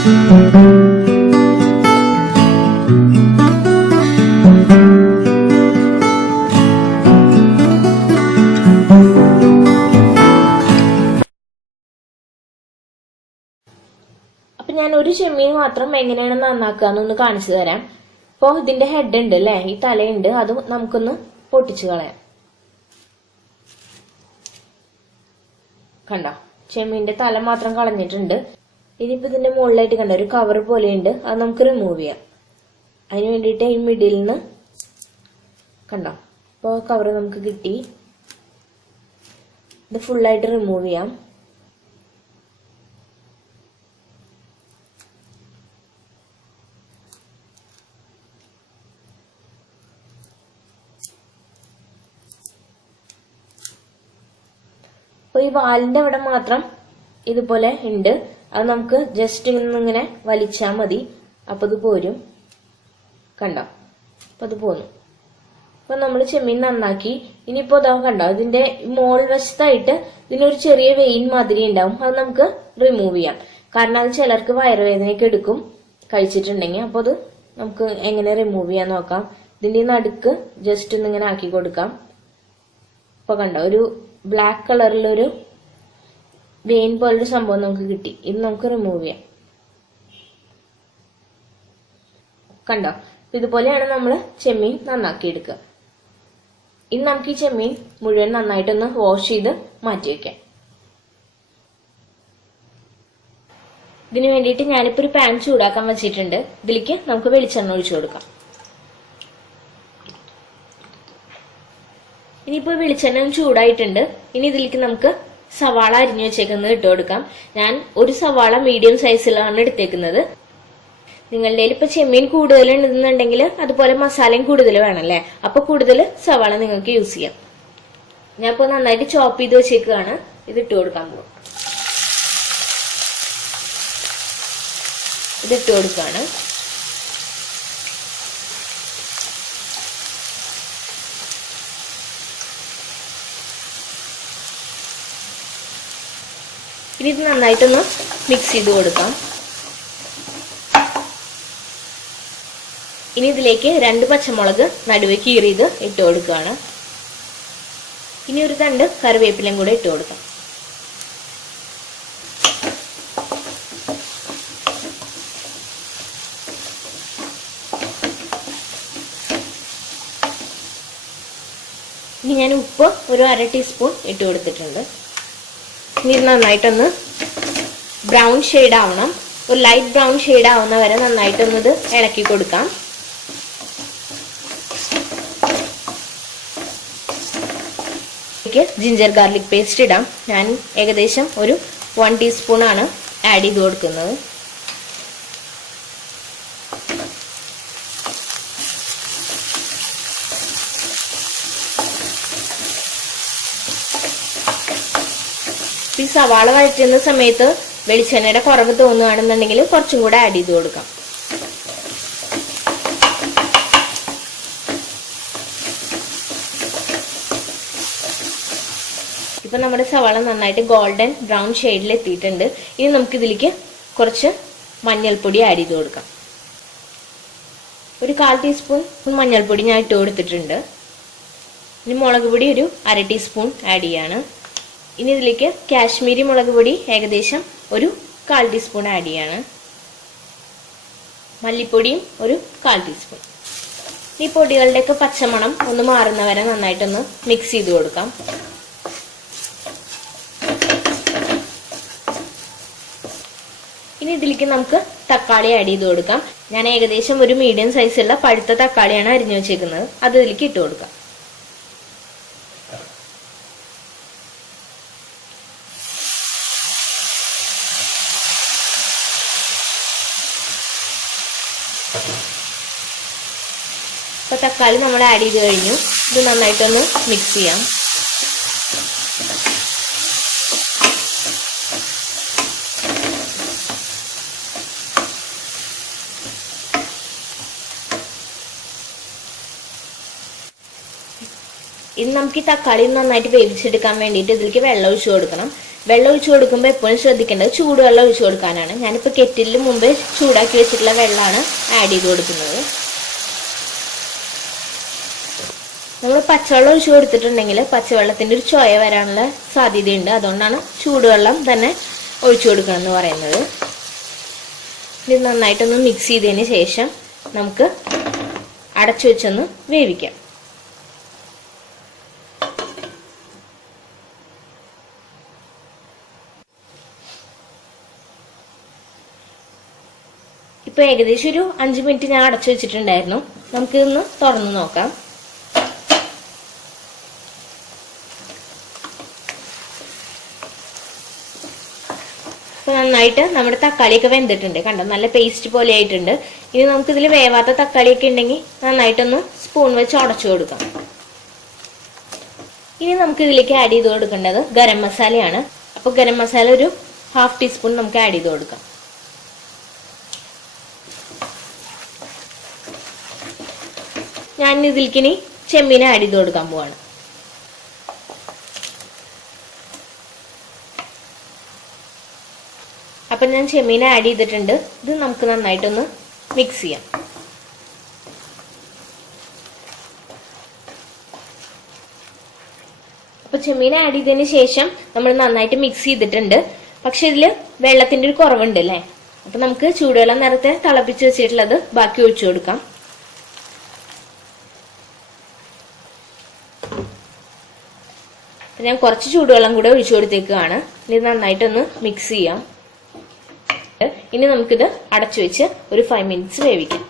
അപ്പൊ ഞാൻ ഒരു ചെമ്മീൻ മാത്രം എങ്ങനെയാണ് നന്നാക്കാന്നൊന്ന് കാണിച്ചു തരാം. അപ്പൊ ഇതിന്റെ ഹെഡ് ഉണ്ട് അല്ലെ, ഈ തലയുണ്ട്, അത് നമുക്കൊന്ന് പൊട്ടിച്ചു കളയാം. കണ്ടോ, ചെമ്മീന്റെ തല മാത്രം കളഞ്ഞിട്ടുണ്ട്. ഇനിയിപ്പോ ഇതിന്റെ മുകളിലായിട്ട് കണ്ട ഒരു കവർ പോലെയുണ്ട്, അത് നമുക്ക് റിമൂവ് ചെയ്യാം. അതിന് വേണ്ടിയിട്ട് ഈ മിഡിൽ നിന്ന് കണ്ടോ, ഇപ്പൊ കവർ നമുക്ക് കിട്ടി. ഇത് ഫുള്ളായിട്ട് റിമൂവ് ചെയ്യാം. അപ്പൊ ഈ വാലിന്റെ അവിടെ മാത്രം ഇതുപോലെ ഉണ്ട്, അത് നമുക്ക് ജസ്റ്റ് ഇങ്ങനെ വലിച്ചാൽ മതി. അപ്പൊ ഇത് പോരും. കണ്ടോ, അപ്പൊ അത് പോന്നു. അപ്പൊ നമ്മൾ ചെമ്മീൻ നന്നാക്കി. ഇനിയിപ്പോ ഇതാ കണ്ടോ, ഇതിന്റെ മോൾ വശത്തായിട്ട് ഇതിനൊരു ചെറിയ വെയിൻ മാതിരി ഉണ്ടാവും, അത് നമുക്ക് റിമൂവ് ചെയ്യാം. കാരണം അത് ചിലർക്ക് വയറുവേദനയൊക്കെ എടുക്കും കഴിച്ചിട്ടുണ്ടെങ്കിൽ. അപ്പൊ അത് നമുക്ക് എങ്ങനെ റിമൂവ് ചെയ്യാൻ നോക്കാം. ഇതിന്റെ നടുക്ക് ജസ്റ്റ് ഒന്ന് ഇങ്ങനെ ആക്കി കൊടുക്കാം. അപ്പൊ കണ്ടോ, ഒരു ബ്ലാക്ക് കളറിലൊരു വെയിൻ പോലൊരു സംഭവം നമുക്ക് കിട്ടി. ഇത് നമുക്ക് റിമൂവ് ചെയ്യാം. കണ്ടോ, ഇതുപോലെയാണ് നമ്മൾ ചെമ്മീൻ നന്നാക്കി എടുക്കുക. ഇനി നമുക്ക് ഈ ചെമ്മീൻ മുഴുവൻ നന്നായിട്ടൊന്ന് വാഷ് ചെയ്ത് മാറ്റി വെക്കാം. ഇതിനു വേണ്ടിയിട്ട് ഞാനിപ്പോ ഒരു പാൻ ചൂടാക്കാൻ വെച്ചിട്ടുണ്ട്. ഇതിലേക്ക് നമുക്ക് വെളിച്ചെണ്ണ ഒഴിച്ചു കൊടുക്കാം. ഇനിയിപ്പോ വെളിച്ചെണ്ണ ചൂടായിട്ടുണ്ട്. ഇനി ഇതിലേക്ക് നമുക്ക് സവാള അരിഞ്ഞു വെച്ചേക്കുന്നത് ഇട്ട് കൊടുക്കാം. ഞാൻ ഒരു സവാള മീഡിയം സൈസിലാണ് എടുത്തേക്കുന്നത്. നിങ്ങളുടെ ഇപ്പൊ ചെമ്മീൻ കൂടുതൽ ഉണ്ടെന്നുണ്ടെങ്കിൽ അതുപോലെ മസാലയും കൂടുതൽ വേണമല്ലേ, അപ്പൊ കൂടുതൽ സവാള നിങ്ങൾക്ക് യൂസ് ചെയ്യാം. ഞാൻ ഇപ്പൊ നന്നായിട്ട് ചോപ്പ് ചെയ്ത് വെച്ചേക്കാണ്. ഇത് ഇട്ട് കൊടുക്കാൻ പോകും. ഇതിട്ട് കൊടുക്കാണ്. ഇനി ഇത് നന്നായിട്ടൊന്ന് മിക്സ് ചെയ്ത് കൊടുക്കാം. ഇനി ഇതിലേക്ക് 2 പച്ചമുളക് നടുവേ കീറിയത് ഇട്ട് കൊടുക്കുകയാണ്. ഇനി ഒരു തണ്ട് കറിവേപ്പിലയും കൂടെ ഇട്ട് കൊടുക്കാം. ഇനി ഞാൻ ഉപ്പ് ഒരു 1/2 ടീസ്പൂൺ ഇട്ട് കൊടുത്തിട്ടുണ്ട്. ഇനി നന്നായിട്ടൊന്ന് ബ്രൗൺ ഷെയ്ഡ് ആവണം. ഒരു ലൈറ്റ് ബ്രൗൺ ഷെയ്ഡ് ആവുന്ന വരെ നന്നായിട്ടൊന്നത് ഇളക്കി കൊടുക്കാം. ജിഞ്ചർ ഗാർലിക് പേസ്റ്റ് ഇടാം. ഞാൻ ഏകദേശം ഒരു 1 ടീസ്പൂൺ ആണ് ആഡ് ചെയ്ത് കൊടുക്കുന്നത്. ഈ സവാള വഴറ്റുന്ന സമയത്ത് വെളിച്ചെണ്ണയുടെ കുറവ് തോന്നുകയാണെന്നുണ്ടെങ്കിൽ കുറച്ചും കൂടെ ആഡ് ചെയ്ത് കൊടുക്കാം. ഇപ്പൊ നമ്മുടെ സവാള നന്നായിട്ട് ഗോൾഡൻ ബ്രൗൺ ഷെയ്ഡിൽ എത്തിയിട്ടുണ്ട്. ഇനി നമുക്ക് ഇതിലേക്ക് കുറച്ച് മഞ്ഞൾപ്പൊടി ആഡ് ചെയ്ത് കൊടുക്കാം. ഒരു 1/4 ടീസ്പൂൺ മഞ്ഞൾപ്പൊടി ഞാൻ ഇട്ട് കൊടുത്തിട്ടുണ്ട്. ഇനി മുളക് പൊടി ഒരു 1/2 ടീസ്പൂൺ ആഡ് ചെയ്യാണ്. ഇനി ഇതിലേക്ക് കാശ്മീരി മുളക് പൊടി ഏകദേശം ഒരു 1/4 ടീസ്പൂൺ ആഡ് ചെയ്യാണ്. മല്ലിപ്പൊടിയും ഒരു 1/4 ടീസ്പൂൺ. ഈ പൊടികളുടെയൊക്കെ പച്ചമണം ഒന്ന് മാറുന്നവരെ നന്നായിട്ടൊന്ന് മിക്സ് ചെയ്ത് കൊടുക്കാം. ഇനി ഇതിലേക്ക് നമുക്ക് തക്കാളി ആഡ് ചെയ്ത് കൊടുക്കാം. ഞാൻ ഏകദേശം ഒരു മീഡിയം സൈസുള്ള പഴുത്ത തക്കാളിയാണ് അരിഞ്ഞു വെച്ചേക്കുന്നത്. അത് ഇതിലേക്ക് ഇട്ട് കൊടുക്കാം. അപ്പൊ തക്കാളി നമ്മൾ ആഡ് ചെയ്ത് കഴിഞ്ഞു. ഇത് നന്നായിട്ടൊന്ന് മിക്സ് ചെയ്യാം. ഇനി നമുക്ക് ഈ തക്കാളി നന്നായിട്ട് വേവിച്ചെടുക്കാൻ വേണ്ടിയിട്ട് ഇതിലേക്ക് വെള്ളം ഒഴിച്ചു കൊടുക്കണം. വെള്ളം ഒഴിച്ചു കൊടുക്കുമ്പോൾ എപ്പോഴും ശ്രദ്ധിക്കേണ്ടത് ചൂടുവെള്ളം ഒഴിച്ചു കൊടുക്കാനാണ്. ഞാനിപ്പോൾ കെറ്റിലിൽ മുമ്പ് ചൂടാക്കി വെച്ചിട്ടുള്ള വെള്ളമാണ് ആഡ് ചെയ്ത് കൊടുക്കുന്നത്. നമ്മൾ പച്ചവെള്ളം ഒഴിച്ചു കൊടുത്തിട്ടുണ്ടെങ്കിൽ പച്ചവെള്ളത്തിന്റെ ഒരു ചൊയ വരാനുള്ള സാധ്യതയുണ്ട്. അതുകൊണ്ടാണ് ചൂടുവെള്ളം തന്നെ ഒഴിച്ചു കൊടുക്കണം എന്ന് പറയുന്നത്. ഇത് നന്നായിട്ടൊന്ന് മിക്സ് ചെയ്തതിന് ശേഷം നമുക്ക് അടച്ചു വെച്ചൊന്ന് വേവിക്കാം. ഇപ്പൊ ഏകദേശം ഒരു 5 മിനിറ്റ് ഞാൻ അടച്ചു വെച്ചിട്ടുണ്ടായിരുന്നു. നമുക്കിതൊന്ന് തുറന്നു നോക്കാം. അപ്പൊ നന്നായിട്ട് നമ്മുടെ തക്കാളിയൊക്കെ വെന്തിട്ടുണ്ട്. കണ്ടോ, നല്ല പേസ്റ്റ് പോലെ ആയിട്ടുണ്ട്. ഇനി നമുക്ക് ഇതിൽ വേവാത്ത തക്കാളിയൊക്കെ ഉണ്ടെങ്കിൽ നന്നായിട്ടൊന്ന് സ്പൂൺ വെച്ച് ഉടച്ചു കൊടുക്കാം. ഇനി നമുക്ക് ഇതിലേക്ക് ആഡ് ചെയ്ത് കൊടുക്കേണ്ടത് ഗരം മസാലയാണ്. അപ്പൊ ഗരം മസാല ഒരു 1/2 ടീസ്പൂൺ നമുക്ക് ആഡ് ചെയ്ത് കൊടുക്കാം. ഞാൻ ഇതിലേക്ക് ഇനി ചെമ്മീൻ ആഡ് ചെയ്ത് കൊടുക്കാൻ പോവാണ്. അപ്പൊ ഞാൻ ചെമ്മീൻ ആഡ് ചെയ്തിട്ടുണ്ട്. ഇത് നമുക്ക് നന്നായിട്ടൊന്ന് മിക്സ് ചെയ്യാം. അപ്പൊ ചെമ്മീൻ ആഡ് ചെയ്തതിന് ശേഷം നമ്മൾ നന്നായിട്ട് മിക്സ് ചെയ്തിട്ടുണ്ട്. പക്ഷെ ഇതില് വെള്ളത്തിന്റെ ഒരു കുറവുണ്ട് അല്ലേ. അപ്പൊ നമുക്ക് ചൂടുവെള്ളം നേരത്തെ തിളപ്പിച്ച് വെച്ചിട്ടുള്ളത് ബാക്കി ഒഴിച്ചു കൊടുക്കാം. ഞാൻ കുറച്ച് ചൂടുവെള്ളം കൂടെ ഒഴിച്ചു കൊടുത്തേക്കാണ്. ഇത് നന്നായിട്ടൊന്ന് മിക്സ് ചെയ്യാം. ഇനി നമുക്കിത് അടച്ചു വെച്ച് ഒരു 5 മിനിറ്റ്സ് വേവിക്കാം.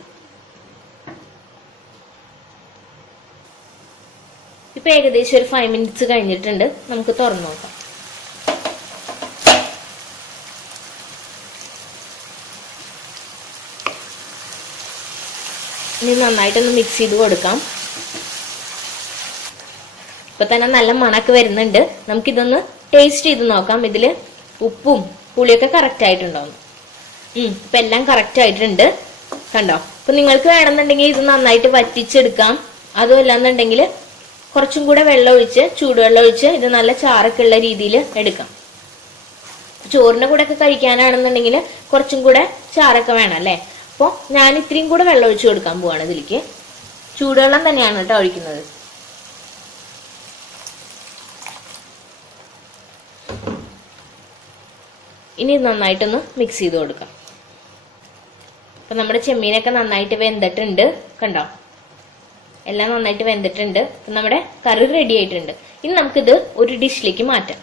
ഇപ്പൊ ഏകദേശം ഒരു 5 മിനിറ്റ്സ് കഴിഞ്ഞിട്ടുണ്ട്. നമുക്ക് തുറന്നു നോക്കാം. ഇനി നന്നായിട്ടൊന്ന് മിക്സ് ചെയ്ത് കൊടുക്കാം. ഇപ്പൊ തന്നെ നല്ല മണക്ക് വരുന്നുണ്ട്. നമുക്കിതൊന്ന് ടേസ്റ്റ് ചെയ്ത് നോക്കാം. ഇതില് ഉപ്പും പുളിയൊക്കെ കറക്റ്റ് ആയിട്ടുണ്ടാവും. ഇപ്പൊ എല്ലാം കറക്റ്റ് ആയിട്ടുണ്ട്. കണ്ടോ. അപ്പൊ നിങ്ങൾക്ക് വേണമെന്നുണ്ടെങ്കിൽ ഇത് നന്നായിട്ട് വറ്റിച്ചെടുക്കാം. അതുമല്ല എന്നുണ്ടെങ്കിൽ കുറച്ചും കൂടെ വെള്ളം ഒഴിച്ച് ചൂടുവെള്ളം ഒഴിച്ച് ഇത് നല്ല ചാറൊക്കെ ഉള്ള രീതിയിൽ എടുക്കാം. ചോറിന്റെ കൂടെ ഒക്കെ കഴിക്കാനാണെന്നുണ്ടെങ്കിൽ കുറച്ചും കൂടെ ചാറൊക്കെ വേണം അല്ലേ. അപ്പൊ ഞാൻ ഇത്രയും കൂടെ വെള്ളം ഒഴിച്ചു കൊടുക്കാൻ പോവാണ്. ഇതിലേക്ക് ചൂടുവെള്ളം തന്നെയാണ് കേട്ടോ ഒഴിക്കുന്നത്. ഇനി നന്നായിട്ടൊന്ന് മിക്സ് ചെയ്ത് കൊടുക്കാം. അപ്പൊ നമ്മുടെ ചെമ്മീനൊക്കെ നന്നായിട്ട് വെന്തിട്ടുണ്ട്. കണ്ടോ, എല്ലാം നന്നായിട്ട് വെന്തിട്ടുണ്ട്. നമ്മുടെ കറി റെഡി ആയിട്ടുണ്ട്. ഇനി നമുക്കിത് ഒരു ഡിഷിലേക്ക് മാറ്റാം.